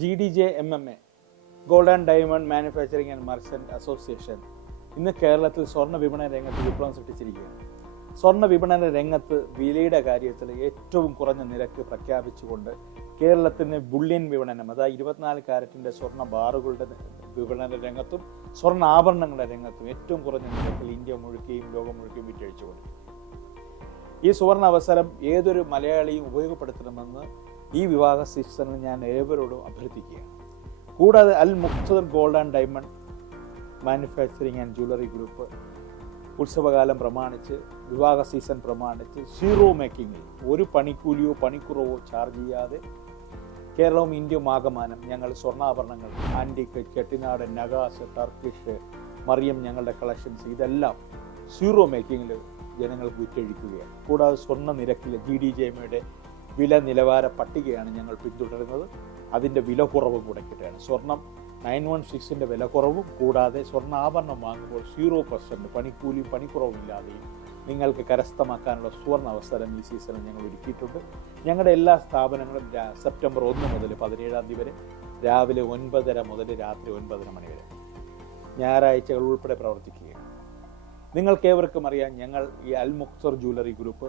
GDJMMA gold and diamond manufacturing and merchant association ഇന്ന് കേരളത്തിൽ സ്വർണ്ണ വിപണന രംഗത്ത് വിപ്ലവം സൃഷ്ടിച്ചിരിക്കുകയാണ്. സ്വർണ്ണ വിപണന രംഗത്ത് വിലയുടെ കാര്യത്തിൽ ഏറ്റവും കുറഞ്ഞ നിരക്ക് പ്രഖ്യാപിച്ചുകൊണ്ട് കേരളത്തിന് ബുള്ളിയൻ വിപണനം, അതായത് 24 കാരറ്റിന്റെ സ്വർണ്ണ ബാറുകളുടെ വിപണന രംഗത്തും സ്വർണ്ണ ആഭരണങ്ങളുടെ രംഗത്തും ഏറ്റവും കുറഞ്ഞ നിരക്കിൽ ഇന്ത്യ മുഴുക്കുകയും ലോകം മുഴുക്കുകയും വിറ്റഴിച്ചുകൊണ്ടിരിക്കും. ഈ സുവർണ അവസരം ഏതൊരു മലയാളിയും ഉപയോഗപ്പെടുത്തണമെന്ന് ഈ വിവാഹ സീസണിൽ ഞാൻ ഏവരോടും അഭ്യർത്ഥിക്കുകയാണ്. കൂടാതെ Al Muqtadir gold and diamond manufacturing and jewellery group ഉത്സവകാലം പ്രമാണിച്ച്, വിവാഹ സീസൺ പ്രമാണിച്ച് സീറോ മേക്കിങ്ങിൽ ഒരു പണിക്കൂലിയോ പണിക്കുറവോ ചാർജ് ചെയ്യാതെ കേരളവും ഇന്ത്യയും ആകമാനം ഞങ്ങൾ സ്വർണ്ണാഭരണങ്ങൾ, ആൻറ്റിക്ക്, ചെട്ടിനാട്, നഗാസ്, ടർക്കിഷ്, മറിയം, ഞങ്ങളുടെ കളക്ഷൻസ് ഇതെല്ലാം സീറോ മേക്കിങ്ങിൽ ജനങ്ങൾക്ക് വിറ്റഴിക്കുകയാണ്. കൂടാതെ സ്വർണ്ണ നിരക്കിൽ GDJMയുടെ വില നിലവാര പട്ടികയാണ് ഞങ്ങൾ പിന്തുടരുന്നത്. അതിൻ്റെ വില കുറവ് കൂടെ കിട്ടുകയാണ്. സ്വർണം 916ൻ്റെ വില കുറവും കൂടാതെ സ്വർണ്ണാഭരണം വാങ്ങുമ്പോൾ 0% പണിക്കൂലിയും പണിക്കുറവുമില്ലാതെയും നിങ്ങൾക്ക് കരസ്ഥമാക്കാനുള്ള സുവർണ അവസരം ഈ സീസണിൽ ഞങ്ങൾ ഒരുക്കിയിട്ടുണ്ട്. ഞങ്ങളുടെ എല്ലാ സ്ഥാപനങ്ങളും സെപ്റ്റംബർ 1 മുതൽ 17 തീയതി വരെ രാവിലെ 9:30 മുതൽ രാത്രി 9:30 മണി വരെ ഞായറാഴ്ചകൾ ഉൾപ്പെടെ പ്രവർത്തിക്കുകയാണ്. നിങ്ങൾക്കേവർക്കും അറിയാം, ഞങ്ങൾ ഈ അൽ മുഖ്തദർ ജ്വല്ലറി ഗ്രൂപ്പ്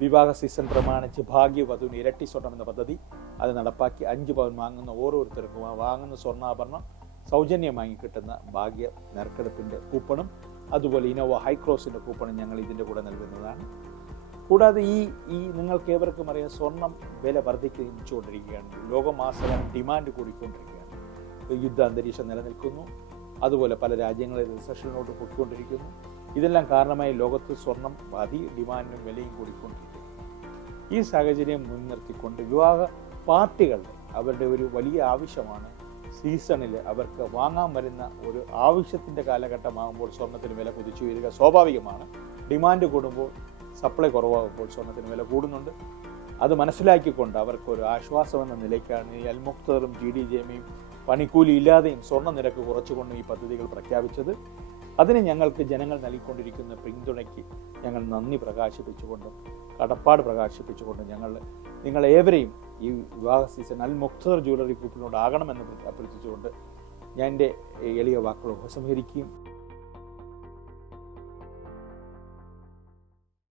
വിവാഹ സീസൺ പ്രമാണിച്ച് ഭാഗ്യവധുവിന് ഇരട്ടി സ്വർണം എന്ന പദ്ധതി അത് നടപ്പാക്കി 5 പവൻ വാങ്ങുന്ന ഓരോരുത്തർക്കും വാങ്ങുന്ന സ്വർണ്ണാഭരണം സൗജന്യമായി കിട്ടുന്ന ഭാഗ്യ നറുക്കെടുപ്പിൻ്റെ കൂപ്പണും അതുപോലെ ഇനോവ ഹൈക്രോസിൻ്റെ കൂപ്പണും ഞങ്ങൾ ഇതിൻ്റെ കൂടെ നൽകുന്നതാണ്. കൂടാതെ ഈ നിങ്ങൾക്കേവർക്കും അറിയാം, സ്വർണം വില വർദ്ധിച്ചുകൊണ്ടിരിക്കുകയാണ്. ലോകമാസകാലം ഡിമാൻഡ് കൂടിക്കൊണ്ടിരിക്കുകയാണ്. യുദ്ധ അന്തരീക്ഷം നിലനിൽക്കുന്നു. അതുപോലെ പല രാജ്യങ്ങളിൽ റിസഷനിലോട്ട് പൊയ്ക്കൊണ്ടിരിക്കുന്നു. ഇതെല്ലാം കാരണമായി ലോകത്ത് സ്വർണം ഡിമാൻഡും വിലയും കൂടിക്കൊണ്ടിരിക്കുന്നു. ഈ സാഹചര്യം മുൻനിർത്തിക്കൊണ്ട് വിവാഹ പാർട്ടികളുടെ അവരുടെ ഒരു വലിയ ആവശ്യമാണ് സീസണിൽ അവർക്ക് വാങ്ങാൻ വരുന്ന ഒരു ആവശ്യത്തിൻ്റെ കാലഘട്ടമാകുമ്പോൾ സ്വർണത്തിന് വില കുതിച്ചു വരിക സ്വാഭാവികമാണ്. ഡിമാൻഡ് കൂടുമ്പോൾ സപ്ലൈ കുറവാകുമ്പോൾ സ്വർണത്തിന് വില കൂടുന്നുണ്ട്. അത് മനസ്സിലാക്കിക്കൊണ്ട് അവർക്ക് ഒരു ആശ്വാസം എന്ന നിലയ്ക്കാണ് ഈ അൽ മുഖ്തദറും GDJMയും പണിക്കൂലി ഇല്ലാതെയും സ്വർണ്ണ നിരക്ക് കുറച്ചുകൊണ്ടും ഈ പദ്ധതികൾ പ്രഖ്യാപിച്ചത്. അതിന് ഞങ്ങൾക്ക് ജനങ്ങൾ നൽകിക്കൊണ്ടിരിക്കുന്ന പിന്തുണയ്ക്ക് ഞങ്ങൾ നന്ദി പ്രകാശിപ്പിച്ചുകൊണ്ടും കടപ്പാട് പ്രകാശിപ്പിച്ചുകൊണ്ടും ഞങ്ങൾ നിങ്ങളേവരെയും ഈ വിവാഹ സീസൺ അൽ മുഖ്തദർ ജ്വല്ലറി ഗ്രൂപ്പിനോട് ആകണമെന്ന് അഭ്യർത്ഥിച്ചുകൊണ്ട് ഞാൻ എൻ്റെ എളിയ വാക്കുകൾ ഉപസംഹരിക്കുകയും